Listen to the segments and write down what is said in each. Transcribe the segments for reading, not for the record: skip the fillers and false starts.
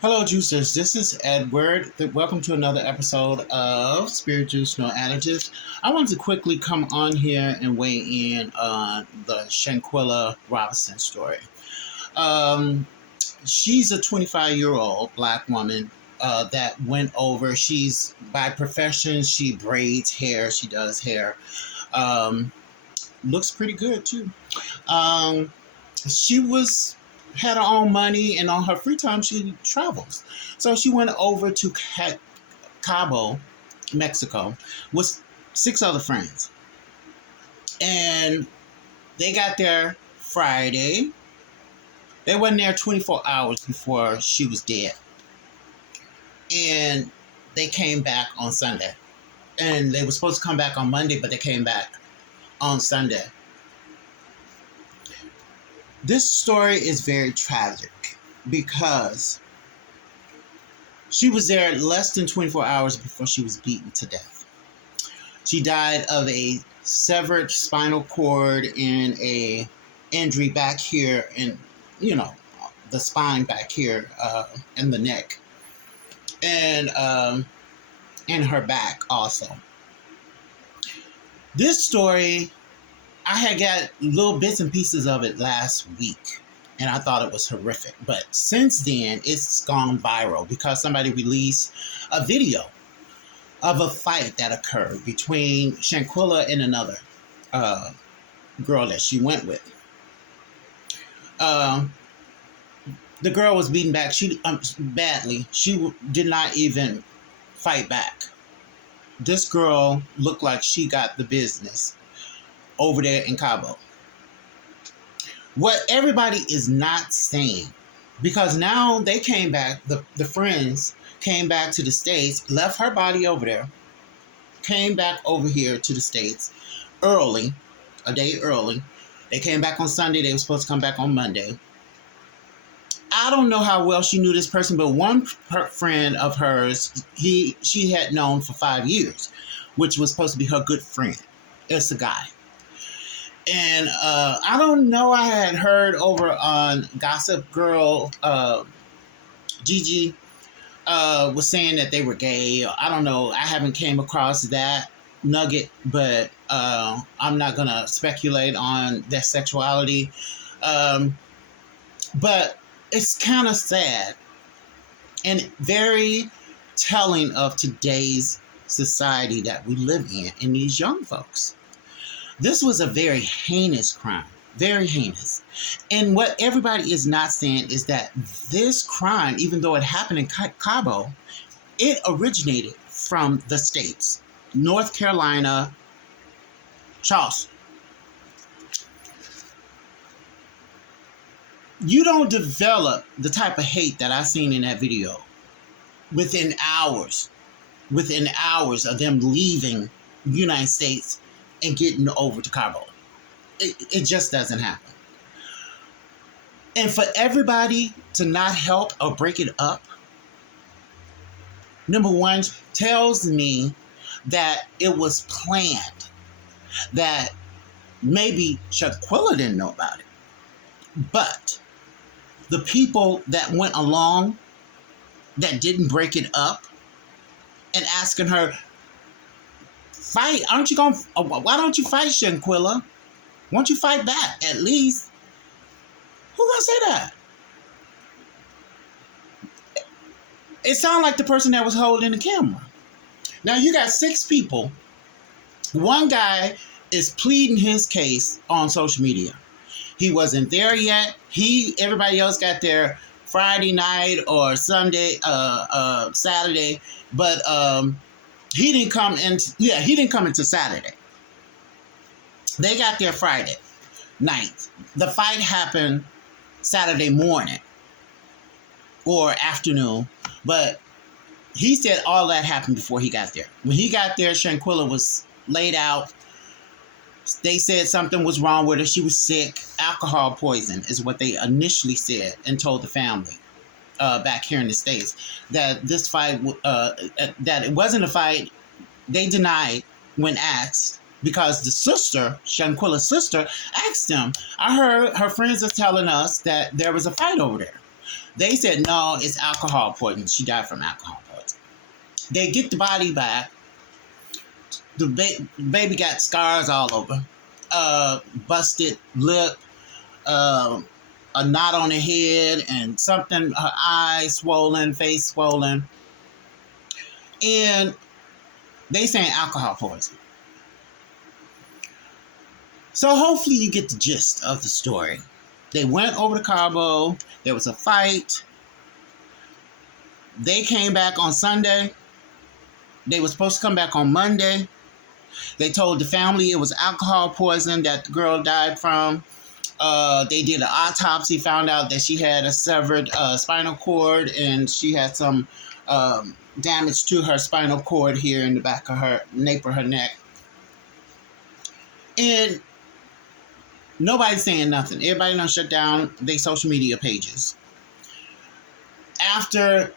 Hello, juicers. This is Edward. Welcome to another episode of Spirit Juice No Additives. I wanted to quickly come on here and weigh in on the Shanquille Robinson story. Um, she's a 25-year-old black woman that went over. She's by profession. She braids hair. She does hair. Um, Looks pretty good too. Um, she was had her own money, and on her free time she travels. So she went over to Cabo, Mexico, with six other friends, and they got there Friday. They were there 24 hours before she was dead, and they came back on Sunday. And they were supposed to come back on Monday, but they came back on Sunday. This story is very tragic because she was there less than 24 hours before she was beaten to death. She died of a severed spinal cord and a injury back here in, the spine back here in the neck and in her back also. This story, I had got little bits and pieces of it last week, and I thought it was horrific. But since then, it's gone viral because somebody released a video of a fight that occurred between Shanquilla and another girl that she went with. The girl was beaten back badly. She did not even fight back. This girl looked like she got the business over there in Cabo. What everybody is not saying, because now they came back, the friends came back to the States, left her body over there, came back over here to the States early, a day early. They came back on Sunday. They were supposed to come back on Monday. I don't know how well she knew this person, but one friend of hers, she had known for 5 years, which was supposed to be her good friend. It's a guy. And I don't know, I had heard over on Gossip Girl, Gigi was saying that they were gay. I don't know. I haven't came across that nugget, but I'm not going to speculate on their sexuality. But it's kind of sad and very telling of today's society that we live in these young folks. This was a very heinous crime, very heinous. And what everybody is not saying is that this crime, even though it happened in Cabo, it originated from the States, North Carolina, Charleston. You don't develop the type of hate that I seen in that video within hours of them leaving the United States and getting over to Cabo. It just doesn't happen. And for everybody to not help or break it up, number one, tells me that it was planned, that maybe Shaquilla didn't know about it, but the people that went along that didn't break it up and asking her, fight, why don't you fight, Shanquilla? Won't you fight back at least? Who gonna say that? It sounded like the person that was holding the camera. Now you got six people. One guy is pleading his case on social media. He wasn't there yet. Everybody else got there Friday night or Sunday, Saturday, but he didn't come into Saturday. They got there Friday night. The fight happened Saturday morning or afternoon, but he said all that happened before he got there. When he got there, Shanquilla was laid out. They said something was wrong with her. She was sick. Alcohol poison is what they initially said and told the family back here in the States. That this fight, that it wasn't a fight. They denied when asked because the sister, Shanquilla's sister, asked them. I heard her friends are telling us that there was a fight over there. They said, no, it's alcohol poisoning. She died from alcohol poisoning. They get the body back. The baby got scars all over. Busted lip, a knot on her head, and something, her eyes swollen, face swollen. And they saying alcohol poisoning. So hopefully you get the gist of the story. They went over to Cabo. There was a fight. They came back on Sunday. They were supposed to come back on Monday. They told the family it was alcohol poisoning that the girl died from. They did an autopsy, found out that she had a severed spinal cord, and she had some damage to her spinal cord here in the back of her nape of her neck. And nobody's saying nothing. Everybody done shut down their social media pages. After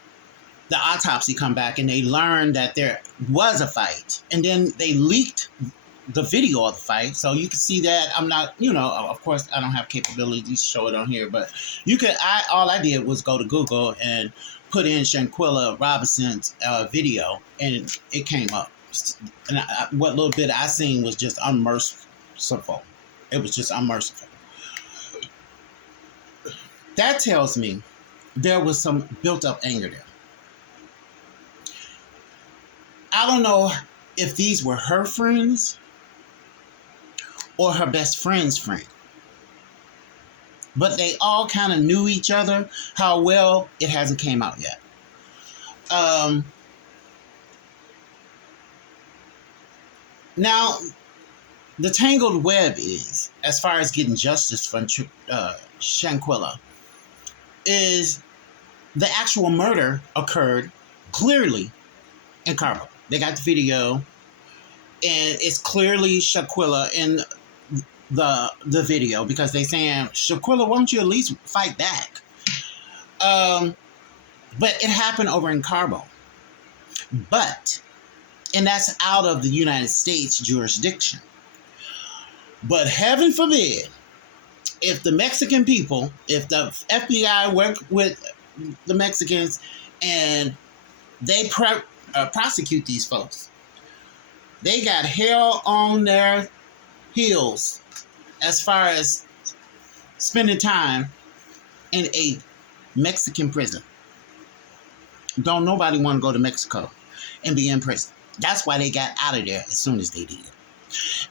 the autopsy come back and they learned that there was a fight, and then they leaked the video of the fight, so you can see that. I'm not, of course I don't have capability to show it on here, but you could. All I did was go to Google and put in Shanquille Robinson's video, and it came up. And what little bit I seen was just unmerciful. It was just unmerciful. That tells me there was some built-up anger there. I don't know if these were her friends or her best friend's friend. But they all kind of knew each other. How well, it hasn't came out yet. Now, the tangled web is, as far as getting justice from Shanquilla, is the actual murder occurred clearly in Cabo. They got the video, and it's clearly Shanquilla in the video, because they saying, Shanquilla, why don't you at least fight back? But it happened over in Cabo. And that's out of the United States jurisdiction. But heaven forbid, if the Mexican people, if the FBI work with the Mexicans and they prosecute these folks, they got hell on their heels as far as spending time in a Mexican prison. Don't nobody want to go to Mexico and be in prison. That's why they got out of there as soon as they did.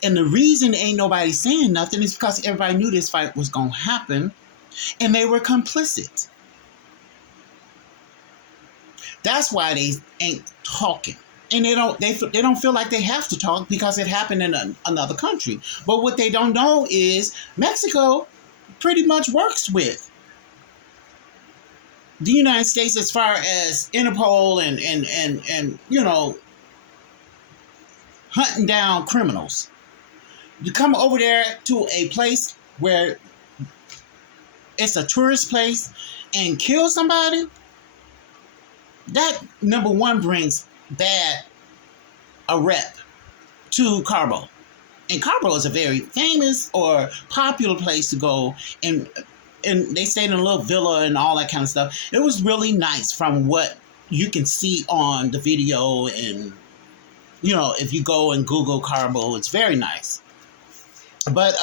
And the reason ain't nobody saying nothing is because everybody knew this fight was going to happen, and they were complicit. That's why they ain't talking. And they don't feel like they have to talk because it happened in another country. But what they don't know is Mexico pretty much works with the United States as far as Interpol and hunting down criminals. You come over there to a place where it's a tourist place and kill somebody, that, number one, brings bad a rep to Cabo. And Cabo is a very famous or popular place to go, and they stayed in a little villa and all that kind of stuff. It was really nice from what you can see on the video, and if you go and Google Cabo, it's very nice. But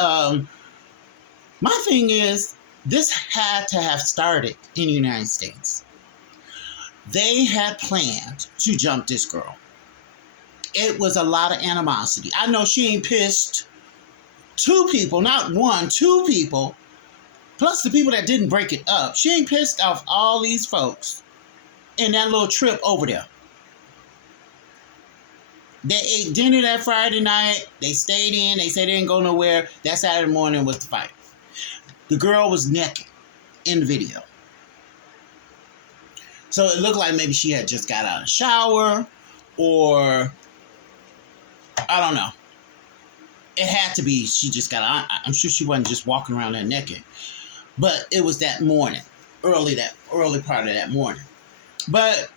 my thing is, this had to have started in the United States. They had planned to jump this girl. It was a lot of animosity. I know she ain't pissed two people, not one, two people, plus the people that didn't break it up. She ain't pissed off all these folks in that little trip over there. They ate dinner that Friday night. They stayed in. They said they didn't go nowhere. That Saturday morning was the fight. The girl was naked in the video. So it looked like maybe she had just got out of the shower, or I don't know. It had to be she just got out. I'm sure she wasn't just walking around there naked. But it was that morning, early part of that morning. But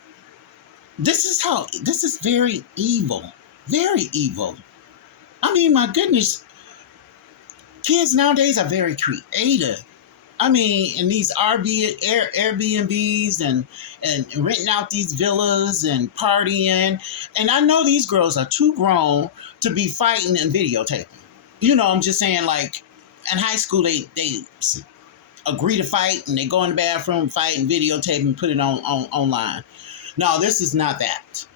this is very evil. Very evil. I mean, my goodness. Kids nowadays are very creative. I mean, in these Airbnbs and renting out these villas and partying. And I know these girls are too grown to be fighting and videotaping. I'm just saying, like, in high school, they agree to fight and they go in the bathroom, fight and videotape and put it on online. No, this is not that.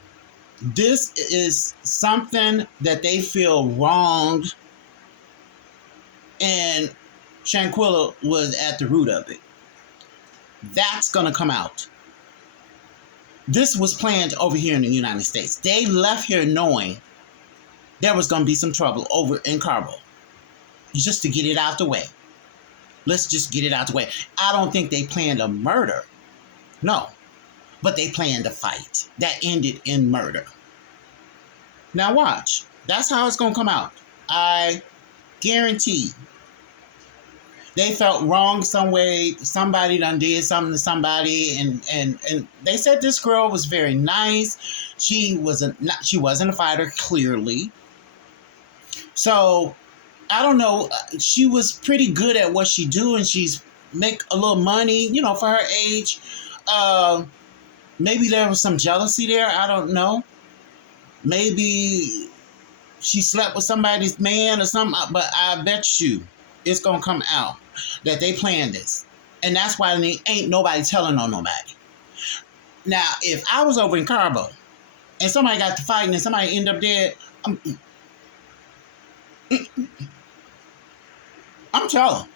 This is something that they feel wronged, and Shanquille was at the root of it. That's going to come out. This was planned over here in the United States. They left here knowing there was going to be some trouble over in Cabo, just to get it out the way. Let's just get it out the way. I don't think they planned a murder. No. But they planned a fight that ended in murder. Now watch. That's how it's going to come out. I guarantee. They felt wrong some way. Somebody done did something to somebody, and they said this girl was very nice. She wasn't a fighter, clearly. So I don't know. She was pretty good at what she do, and she's make a little money, for her age. Maybe there was some jealousy there. I don't know. Maybe she slept with somebody's man or something. But I bet you it's going to come out that they planned this. And that's why there ain't nobody telling on nobody. Now, if I was over in Cabo and somebody got to fighting and somebody ended up dead, I'm telling.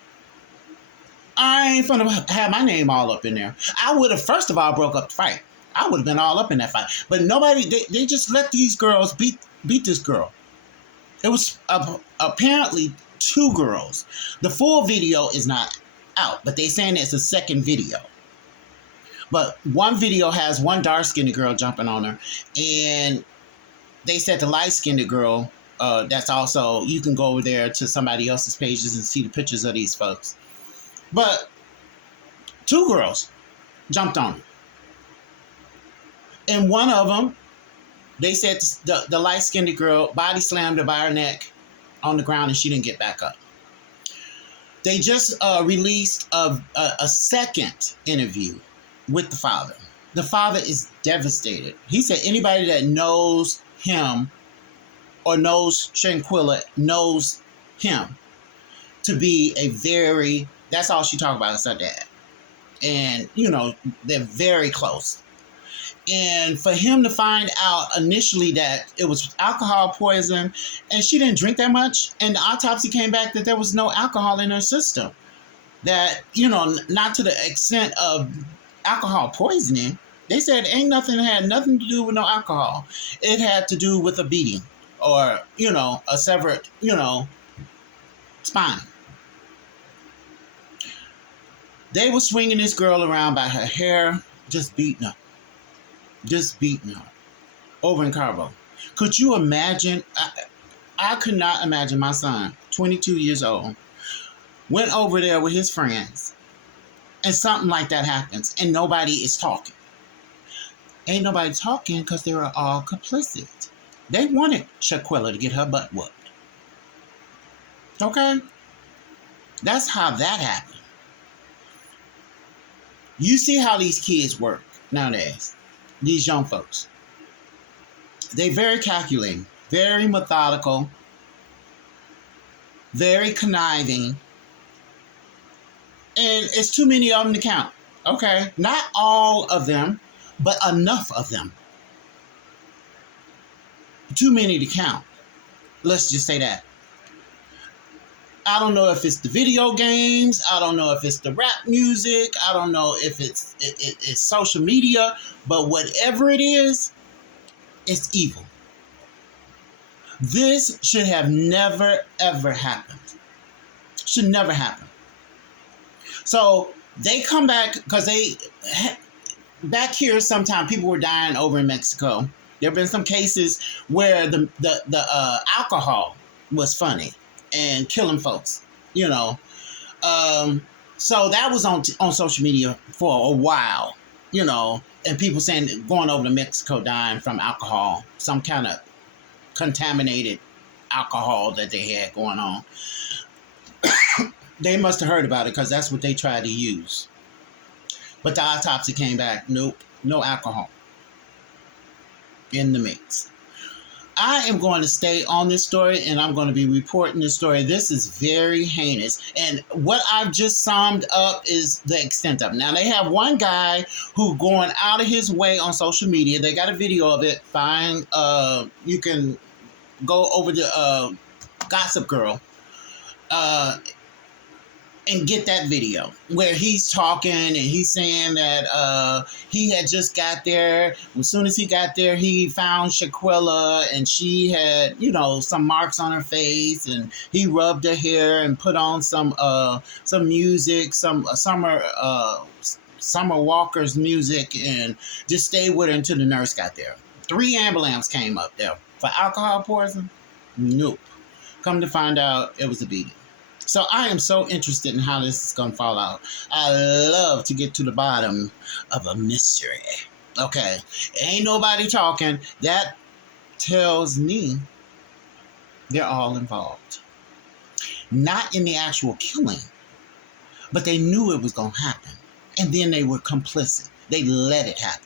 I ain't gonna have my name all up in there. I would have, first of all, broke up the fight. I would have been all up in that fight. But nobody, they just let these girls beat this girl. It was apparently 2 girls. The full video is not out, but they saying it's a second video. But one video has one dark-skinned girl jumping on her, and they said the light-skinned girl, that's also, you can go over there to somebody else's pages and see the pictures of these folks. But 2 girls jumped on her. And one of them, they said the light-skinned girl body slammed her by her neck on the ground and she didn't get back up. They just released a second interview with the father. The father is devastated. He said anybody that knows him or knows Shanquille knows him to be a very, that's all she talked about is her dad. And, they're very close. And for him to find out initially that it was alcohol poison, and she didn't drink that much, and the autopsy came back that there was no alcohol in her system. That, not to the extent of alcohol poisoning. They said had nothing to do with no alcohol. It had to do with a beating or, a severed, spine. They were swinging this girl around by her hair, just beating her. Over in Cabo. Could you imagine? I could not imagine my son, 22 years old, went over there with his friends and something like that happens and nobody is talking. Ain't nobody talking because they were all complicit. They wanted Shaquilla to get her butt whooped. Okay? That's how that happened. You see how these kids work nowadays. These young folks. They very calculating, very methodical, very conniving, and it's too many of them to count. Okay, not all of them, but enough of them. Too many to count. Let's just say that. I don't know if it's the video games. I don't know if it's the rap music. I don't know if it's social media. But whatever it is, it's evil. This should have never, ever happened. Should never happen. So they come back because back here sometime people were dying over in Mexico. There have been some cases where the alcohol was funny and killing folks, So that was on social media for a while, and people saying going over to Mexico dying from alcohol, some kind of contaminated alcohol that they had going on. They must have heard about it because that's what they tried to use. But the autopsy came back. Nope, no alcohol in the mix. I am going to stay on this story and I'm going to be reporting this story. This is very heinous. And what I've just summed up is the extent of it. Now, they have one guy who going out of his way on social media. They got a video of it. Fine. You can go over to Gossip Girl and get that video where he's talking and he's saying that he had just got there. As soon as he got there, he found Shaquilla and she had, some marks on her face, and he rubbed her hair and put on some music, some Summer Walker's music, and just stayed with her until the nurse got there. 3 ambulances came up there for alcohol poisoning. Nope. Come to find out, it was a beating. So I am so interested in how this is going to fall out. I love to get to the bottom of a mystery. Okay. Ain't nobody talking. That tells me they're all involved. Not in the actual killing, but they knew it was going to happen. And then they were complicit. They let it happen.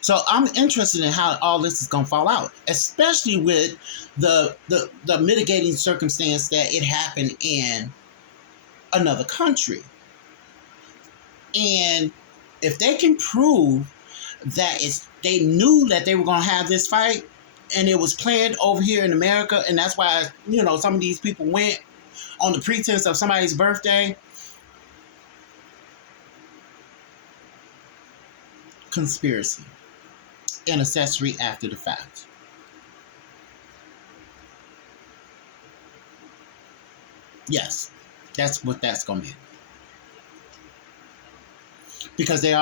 So I'm interested in how all this is going to fall out, especially with the mitigating circumstance that it happened in another country. And if they can prove that they knew that they were going to have this fight and it was planned over here in America, and that's why, some of these people went on the pretense of somebody's birthday. Conspiracy. An accessory after the fact. Yes, that's what that's going to be. Because they're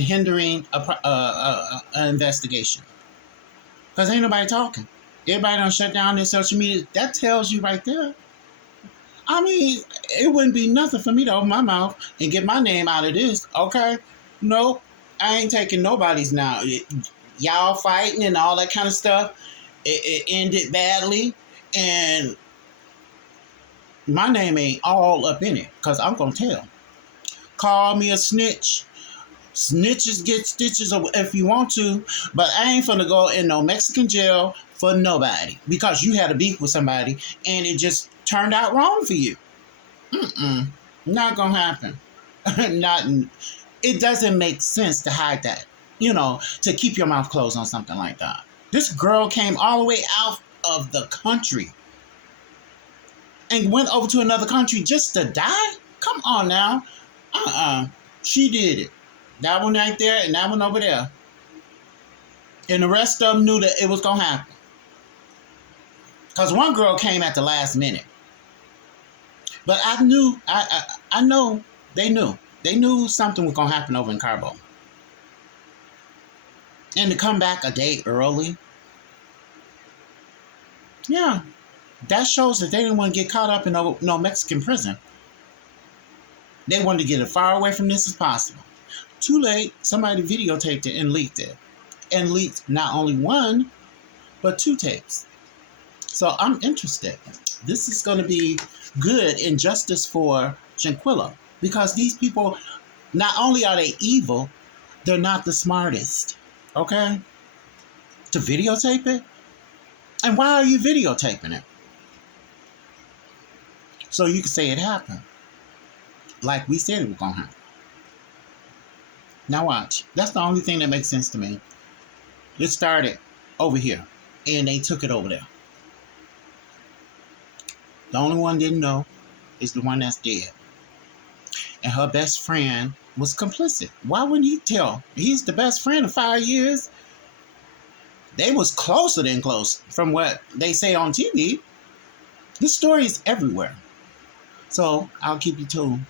hindering an investigation. Because ain't nobody talking. Everybody done shut down their social media. That tells you right there. I mean, it wouldn't be nothing for me to open my mouth and get my name out of this. Okay? Nope. I ain't taking nobody's now. Y'all fighting and all that kind of stuff. It ended badly. And my name ain't all up in it. Because I'm going to tell. Call me a snitch. Snitches get stitches if you want to. But I ain't finna go in no Mexican jail for nobody. Because you had a beef with somebody and it just turned out wrong for you. Not going to happen. It doesn't make sense to hide that, to keep your mouth closed on something like that. This girl came all the way out of the country and went over to another country just to die? Come on now. She did it. That one right there and that one over there. And the rest of them knew that it was going to happen. Because one girl came at the last minute. But I know they knew. They knew something was going to happen over in Cabo. And to come back a day early, yeah, that shows that they didn't want to get caught up in no Mexican prison. They wanted to get as far away from this as possible. Too late, somebody videotaped it and leaked it. And leaked not only 1, but 2 tapes. So I'm interested. This is going to be good in justice for Shanquilla. Because these people, not only are they evil, they're not the smartest. Okay? To videotape it? And why are you videotaping it? So you can say it happened. Like we said it was going to happen. Now watch. That's the only thing that makes sense to me. It started over here. And they took it over there. The only one didn't know is the one that's dead. And her best friend was complicit. Why wouldn't he tell? He's the best friend of 5 years. They was closer than close from what they say on TV. This story is everywhere. So I'll keep you tuned.